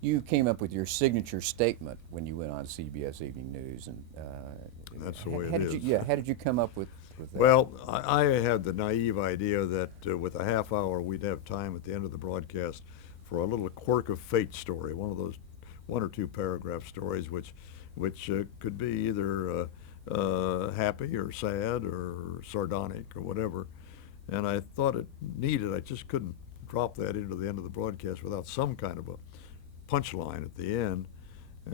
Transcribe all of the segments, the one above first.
You came up with your signature statement when you went on CBS Evening News, and That's the way how it did you? is. Yeah, how did you come up with that? Well, I had the naive idea that with a half hour we'd have time at the end of the broadcast for a little quirk of fate story, one of those one or two paragraph stories which could be either happy or sad or sardonic or whatever. And I thought it needed. I just couldn't drop that into the end of the broadcast without some kind of a punchline at the end.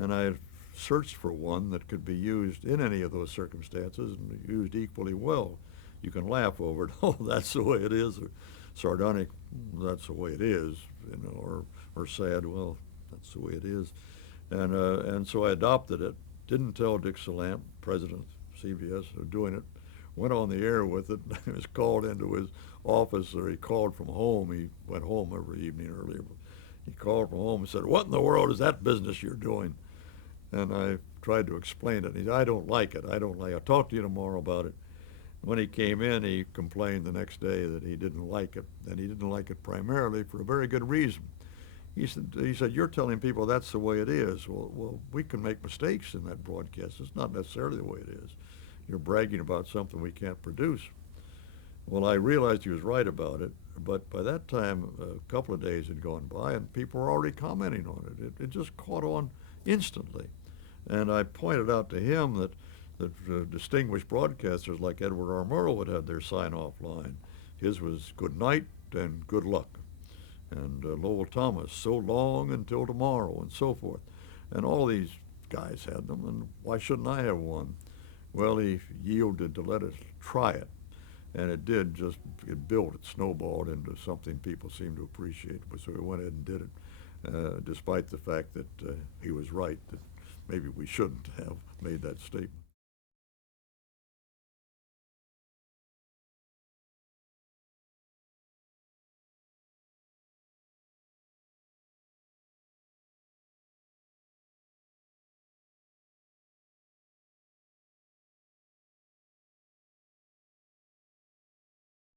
And I searched for one that could be used in any of those circumstances and used equally well. You can laugh over it, oh, that's the way it is, or sardonic, that's the way it is, or sad, well, that's the way it is. And so I adopted it. Didn't tell Dick Salant, president of CBS, of doing it. Went on the air with it. He was called into his office, or he called from home. He went home every evening earlier. He called from home and said, "What in the world is that business you're doing?" And I tried to explain it. He said, "I don't like it. I don't like it. I'll talk to you tomorrow about it." When he came in, he complained the next day that he didn't like it, and he didn't like it primarily for a very good reason. He said, "You're telling people that's the way it is. Well, we can make mistakes in that broadcast. It's not necessarily the way it is. You're bragging about something we can't produce." Well, I realized he was right about it, but by that time, a couple of days had gone by, and people were already commenting on it. It just caught on instantly. And I pointed out to him that distinguished broadcasters like Edward R. Murrow would have their sign-off line. His was "good night" and "good luck." And Lowell Thomas, "so long until tomorrow," and so forth. And all these guys had them, and why shouldn't I have one? Well, he yielded to let us try it. And it did just, it built, it snowballed into something people seemed to appreciate. So we went ahead and did it, despite the fact that he was right, that maybe we shouldn't have made that statement.